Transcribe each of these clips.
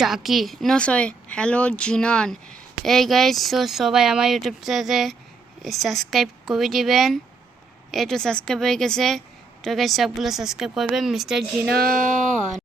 চাকি no sorry hello জিনান। এই guys সবাই আমার ইউটিউব চ্যানেলে সাবস্ক্রাইব করে দিবেন। এই তো সাবস্ক্রাইব হয়ে গেছে, তো গাইজ সবগুলো সাবস্ক্রাইব করবেন মিস্টার জিনান।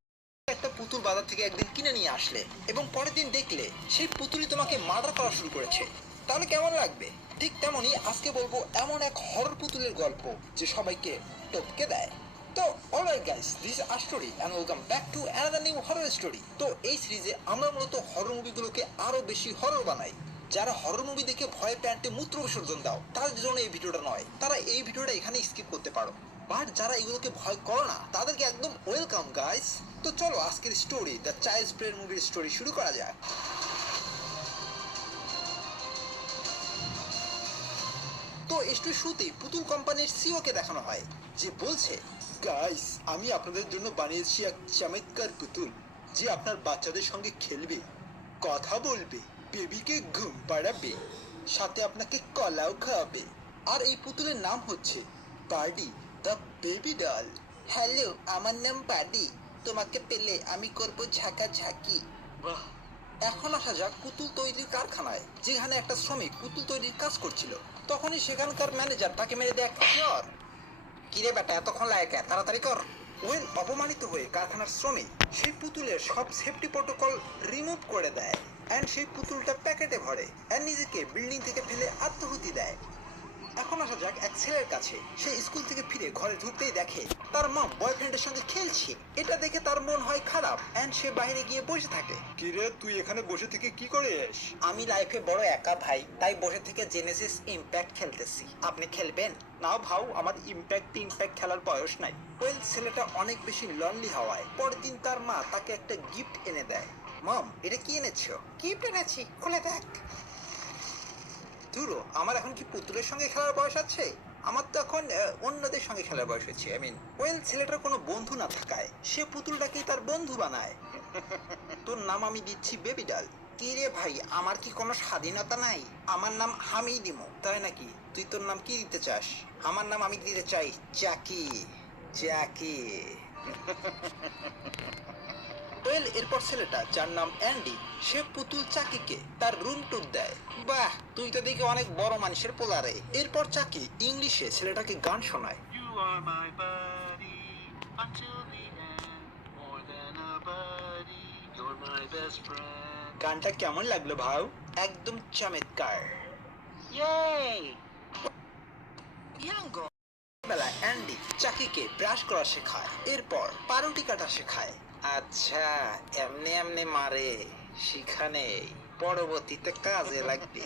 একটা পুতুল বাজার থেকে একদিন কিনে নিয়ে আসলে এবং পরের দিন দেখলে সেই পুতুলই তোমাকে মার্ডার করা শুরু করেছে, তাহলে কেমন লাগবে? ঠিক তেমনই আজকে বলবো এমন এক হরর পুতুলের গল্প যে সবাইকে টপকে দেয়। তো alright guys, this is a story and welcome back to another new horror story. তো এই সিরিজে আমরা মূলত হরর মুভিগুলোকে আরো বেশি হরর বানাই। যারা হরর মুভি দেখে ভয়ে প্যান্টে মূত্র বিসর্জন দাও তাদের জন্য এই ভিডিওটা নয়, তারা এই ভিডিওটা এখানে স্কিপ করতে পারো। বাট যারা এগুলোকে ভয় করো না তাদেরকে একদম ওয়েলকাম গাইস। তো চলো আজকের স্টোরি দ্য চাইল্ডস প্লে মুভির স্টোরি শুরু করা যাক। তো স্টোরি শুরুতেই পুতুল কোম্পানির সিও কে দেখানো হয়, যে বলছে, গাইস আমি আপনাদের জন্য বানিয়েছি এক চমৎকার পুতুল যে আপনার বাচ্চাদের সঙ্গে খেলবে, কথা বলবে, বেবিকে ঘুম পাড়াবে, সাথে আপনাকে কলাও খাওয়াবে। আর এই পুতুলের নাম হচ্ছে birdie the baby doll. Hello, আমার নাম বার্ডি, তোমাকে পেলে আমি করব ঝাঁকাঝাঁকি। বাহ। এখন আসা যাক পুতুল তৈরির কারখানায়, যেখানে একটা শ্রমিক পুতুল তৈরির কাজ করছিল। তখনই সেখানকার ম্যানেজার তাকে মেরে দেয় একটা চর। কিরে বেটা, এতক্ষণ লাগে, তাড়াতাড়ি কর। ওয়েল অপমানিত হয়ে কারখানার শ্রমিক সেই পুতুলের সব সেফটি প্রোটোকল রিমুভ করে দেয় অ্যান্ড সেই পুতুলটা প্যাকেটে ভরে অ্যান্ড নিজেকে বিল্ডিং থেকে ফেলে আত্মহুতি দেয়। এখন আসা যাক এক ছেলের কাছে। সে স্কুল থেকে ফিরে ঘরে ঢুকতেই দেখে তার মম বয়ফ্রেন্ডের সঙ্গে খেলছে। এটা দেখে তার মন হয় খারাপ এন্ড সে বাইরে গিয়ে বসে থাকে। কিরে, তুই এখানে বসে থেকে কি করিস? আমি লাইফে বড় একা ভাই, তাই বসে থেকে জেনেসিস ইম্প্যাক্ট খেলতেছি। আপনি খেলবেন? না ভাও, আমার ইম্প্যাক্ট খেলার বয়স নাই। ওয়েল ছেলেটা অনেক বেশি লনলি হওয়ায় পরের দিন তার মা তাকে একটা গিফট এনে দেয়। মম, এটা কি এনেছো? গিফট এনেছি, খুলে দেখ। ধুরো, আমার এখন কি পুতুলের সঙ্গে খেলার বয়স আছে? আমার তো এখন অন্যদের সঙ্গে খেলার বয়স হচ্ছে। ওয়েল ছেলেটার কোনো বন্ধু না থাকায় সে পুতুলটাকেই তার বন্ধু বানায়। তোর নাম আমি দিচ্ছি বেবি ডাল। কি রে ভাই, আমার কি কোনো স্বাধীনতা নাই? আমার নাম আমি দিমো। তাই নাকি? তুই তোর নাম কি দিতে চাস? আমার নাম আমি দিতে চাই জ্যাকি। জ্যাকি। ওয়েল এরপর ছেলেটা, যার নাম অ্যান্ডি, সে পুতুল চাকিকে তার রুম ট্যুর দেয়। বাহ, তুই তো দেখি অনেক বড় মানুষের পোলারে। এরপর চাকি ইংলিশে ছেলেটাকে গান শোনায়। You are my buddy until the end, more than a buddy, you're my best friend. গানটা কেমন লাগলো ভাও? একদম চমৎকার। Yay! ইয়াঙ্গো বেলা অ্যান্ডি চাকিকে ব্রাশ করা শেখায়, এরপর পাউরুটি কাটা শেখায়। আচ্ছা, এমনি এমনি মারে শিখানে, পরবর্তীতে কাজে লাগবে।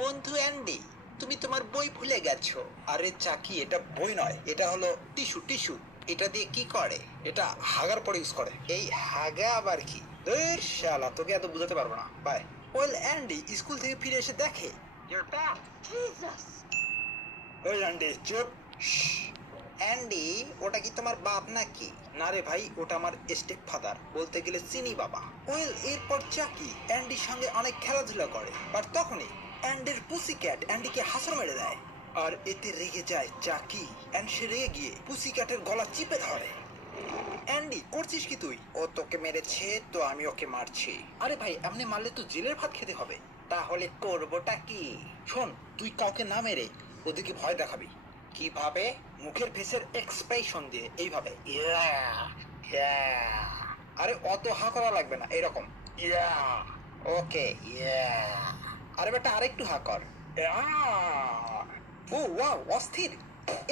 বন্ধু অ্যান্ডি, তুমি তোমার বই ভুলে গেছো। আরে চাকি, এটা বই নয়, এটা হলো টিস্যু। টিস্যু এটা দিয়ে কি করে? এটা হাগার পরে ইউজ করে। এই হাগা আবার কি? ধুর শালা, তোকে এত বুঝাতে পারবো না, বাই। ওয়েল অ্যান্ডি স্কুল থেকে ফিরে এসে দেখে, You're back. জিসাস। ওই অ্যান্ডি চুপ। অ্যান্ডি, ওটা কি তোমার বাপ নাকি? না রে ভাই, ওটা আমার স্টেপ ফাদার, বলতে গেলে চিনি বাবা। ওয়েল এরপর চাকি অ্যান্ডির সঙ্গে অনেক খেলাধুলা করে, আর তখনই অ্যান্ডির পুসি ক্যাট অ্যান্ডিকে হাসর মেরে দেয়। আর এতে রেগে যায় চাকি অ্যান্ড সে রেগে গিয়ে পুসি ক্যাটের গলা চিপে ধরে। অ্যান্ডি, করছিস কি তুই? ও তোকে মেরেছে তো আমি ওকে মারছি। আরে ভাই, এমনি মারলে তো জেলের ভাত খেতে হবে। তাহলে করবোটা কি? শোন, তুই কাউকে না মেরে ওদেরকে ভয় দেখাবি। কিভাবে? মুখের ফেসের এক্সপ্রেশন দিয়ে, এইভাবে। ইয়া ইয়া। আরে অত হা করা লাগবে না, এরকম ইয়া। ওকে ইয়া। আরে বেটা, আরেকটু হা কর। ইয়া। ও ওয়াও, অস্থির।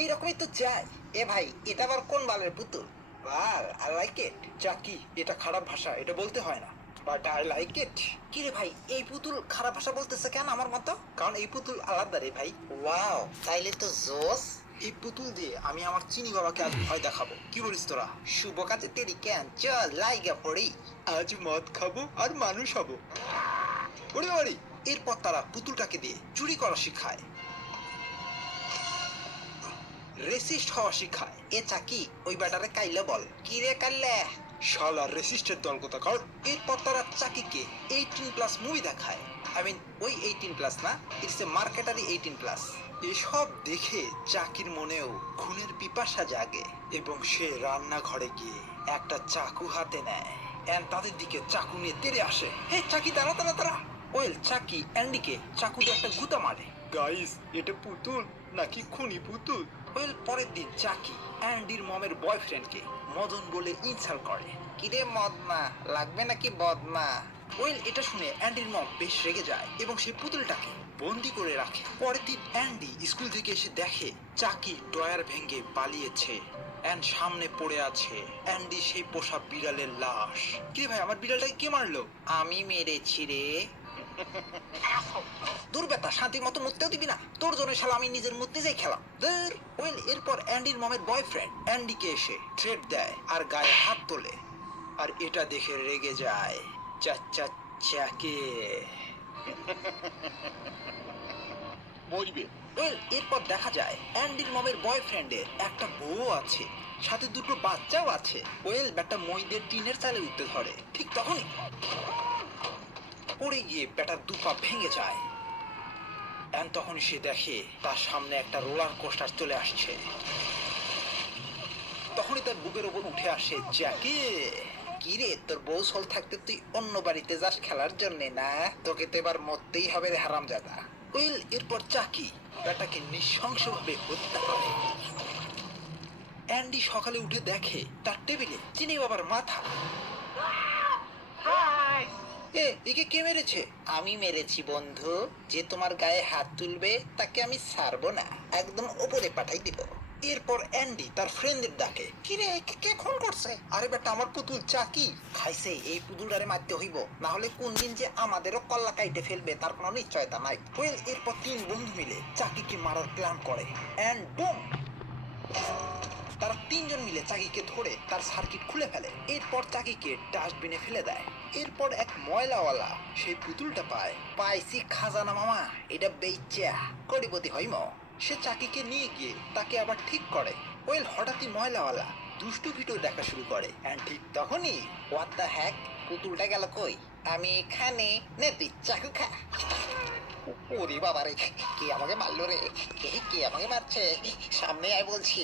এইরকমই তো চাই। এ ভাই, এটা আবার কোন বালের পুতুল? Wow, I like it. চাকি, এটা খারাপ ভাষা, এটা বলতে হয় না, বাট আই লাইক ইট। কি রে ভাই, এই পুতুল খারাপ ভাষা বলতেছে কেন আমার মতো? কারণ এই পুতুল আলাদা রে ভাই। ওয়াও, তাইলে তো জোস। এই পুতুল দিয়ে আমি আমার চিনি বাবাকে আজ ভয় দেখাবো। কি বলিস তোরা? শুভ কাজে তেরি কেন, চল লাইগা পড়ি। আজ মদ খাবো আর মানুষ হবো। ওরে বাড়ি। এরপর তারা পুতুলটাকে দিয়ে চুরি করা শিখায়, রেসিস্ট হওয়া শিখায়। এ চাকি, ওই ব্যাটারে কাইলে বল। কি রে কাইলে? শালা রেসিস্টের দল কোথাকার। এরপর তারা চাকিকে 18+ মুভি দেখায়। ওই 18+ না, ইটস এ মার্কেটারি 18+। এসব দেখে চাকির মনেও খুনের পিপাসা জাগে এবং সে রান্নাঘরে গিয়ে একটা চাকু হাতে নেয়। অ্যান তাদের দিকে চাকু নিয়ে তেড়ে আসে। হে চাকি, দাঁড়া দাঁড়া দাঁড়া। ওয়েল চাকি অ্যান্ডিকে চাকু দিয়ে একটা গুতা মারে। গাইস, এটা পুতুল নাকি খুনি পুতুল? ওয়েল পরের দিন চাকি অ্যান্ডির মমের বয়ফ্রেন্ডকে মদন বলে ইনসাল্ট করে। কিরে মদনা, লাগবে নাকি বদনা? ওয়েল এটা শুনে অ্যান্ডির মম বেশ রেগে যায় এবং সেই পুতুলটাকে বন্দি করে রাখে। পরের দিন অ্যান্ডি স্কুল থেকে এসে দেখে চাকি ড্রয়ার ভেঙে পালিয়েছে। অ্যান্ড সামনে পড়ে আছে অ্যান্ডি সেই পোষা বিড়ালের লাশ। কিরে ভাই, আমার বিড়ালটাকে কে মারলো? আমি মেরেছি রে। দূর বেটা, শান্তির মতো মুততেও দিবি না? তোর জন্য শালা আমি নিজের মুত নিজেই খেলাম। দূর। ওয়েল এরপর অ্যান্ডির মমের বয়ফ্রেন্ড অ্যান্ডিকে এসে থ্রেট দেয় আর গায়ে হাত তোলে। আর এটা দেখে রেগে যায় চাকে। মরবে। ওয়েল এরপর দেখা যায় অ্যান্ডির মমের বয়ফ্রেন্ডের একটা বউ আছে, সাথে দুটো বাচ্চাও আছে। ওয়েল ব্যাটা মইদের টিনের চালে উঠতে ধরে, ঠিক তখনই পড়ে গিয়ে ব্যাটার দুপা ভেঙে যায়। অ্যান্ড তখন সে দেখে তার সামনে একটা রোলার কোস্টার চলে আসছে। তখনই তার বুকের ওপর উঠে আসে জ্যাকি। কিরে, তোর বউ সোল থাকতে তুই অন্য বাড়িতে যাস খেলার জন্য না? তোকে তো এবার মরতেই হবে রে হারামজাদা। ওয়েল এরপর চাকি ব্যাটাকে নৃশংসভাবে হত্যা করে। অ্যান্ডি সকালে উঠে দেখে তার টেবিলে চিনি বাবার মাথা। একে কে মেরেছে? আমি মেরেছি বন্ধু। যে তোমার গায়ে হাত তুলবে তাকে আমি ছাড়বো না, একদম ওপরে পাঠাই দিব। এরপর অ্যান্ডি তার ফ্রেন্ডদের ডাকে। কিরে, কে খুন করছে? আরে বেটা, আমার পুতুল চাকি খাইছে। এই পুতুলটারে মারতে হইব, না হলে কোন দিন যে আমাদেরও কল্লা কাইটে ফেলবে তার কোনো নিশ্চয়তা নাই। ওয়েল এরপর 3 বন্ধু মিলে চাকিকে মারার প্ল্যান করে। অ্যান্ড বুম, তারা 3 জন মিলে চাকিকে ধরে তার সার্কিট খুলে ফেলে। এরপর চাকিকে ডাস্টবিনে ফেলে দেয়। এরপর এক ময়লাওয়ালা সেই পুতুলটা পায়। পাইছি খাজানা মামা, এটা বেইচা কোটিপতি হইম। সে চাকিকে নিয়ে গিয়ে তাকে আবার ঠিক করে। ওয়েল হঠাৎই ময়লাওয়ালা দুষ্টু ভিডিও দেখা শুরু করে। এন্ড ঠিক তখনই হোয়াট দ্য হ্যাক, পুতুলটা গেল কই? আমি এখানে, নে তুই চাকু খা। ওরে বাবা রে, কে আমাকে মারলো রে? কে আমাকে মারছে? সামনে আয় বলছি।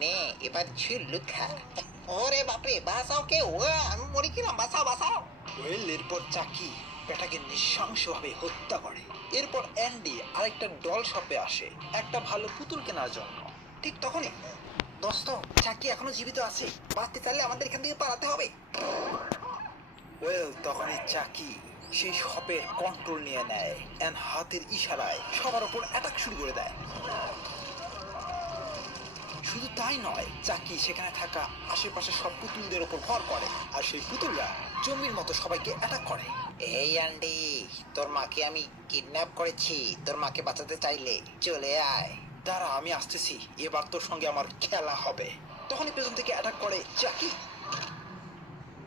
নে এবার ঝুল্লু খা। ওরে বাপরে, বাঁচাও কেউ, আমি মরি কিনা, বাঁচাও বাঁচাও। ওয়েল এরপর চাকি বেটাকে নৃশংসভাবে হত্যা করে। এরপর অ্যান্ডি আরেকটা ডল শপে আসে একটা ভালো পুতুল কেনার জন্য। ঠিক তখনই, দোস্ত চাকি এখনো জীবিত আছে, বাঁচতে চাইলে আমাদের এখান থেকে পালাতে হবে। ওয়েল তখনই চাকি সেই শপের কন্ট্রোল নিয়ে নেয় এন্ড হাতের ইশারায় সবার উপর অ্যাটাক শুরু করে দেয়। শুধু তাই নয়, চাকি সেখানে থাকা আশেপাশে সব পুতুলদের উপর ভর করে আর সেই পুতুলরা জম্বির মতো সবাইকে অ্যাটাক করে। এই অ্যান্ডি, তোর মাকে আমি কিডন্যাপ করেছি, তোর মাকে বাঁচাতে চাইলে চলে আয়। দাঁড়া, আমি আসতেছি, এবার তোর সঙ্গে আমার খেলা হবে। তখনই পেছন থেকে অ্যাটাক করে চাকি।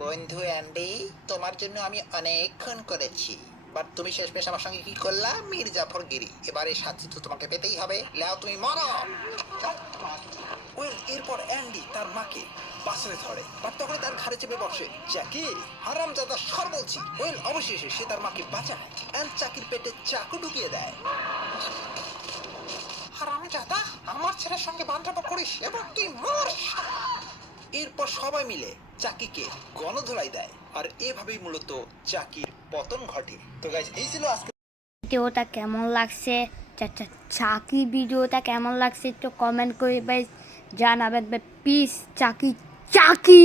বন্ধু অ্যান্ডি, তোমার জন্য আমি অনেক খুন করেছি, বাট তুমি শেষমেশ আমার সঙ্গে কি করলা? মির্জাফরগিরি। এবারে শাস্তি তো তোমাকে পেতেই হবে। লাও তুমি মরো। ওয়েল এরপর অ্যান্ডি তার মাকে বাঁচাতে ধরে, বাট তখন তার ঘাড়ে চেপে বসে চাকি। হারামজাদা সর বলছি। ওয়েল অবশেষে সে তার মাকে বাঁচায় এন্ড চাকির পেটে চাকু ঢুকিয়ে দেয়। হারামজাদা, আমার ছেলের সঙ্গে বান্ধব করিস, এবার তুই মর। এরপর সবাই মিলে চাকিকে গণধোলাই দেয় আর এভাবেই মূলত চাকির পতন ঘটে। তো গাইস, এই ছিল আজকে ভিডিওটা কেমন লাগছে, চাকি ভিডিওটা কেমন লাগছে একটু কমেন্ট করে ভাই জানাবেন। প্লিজ চাকি চাকি।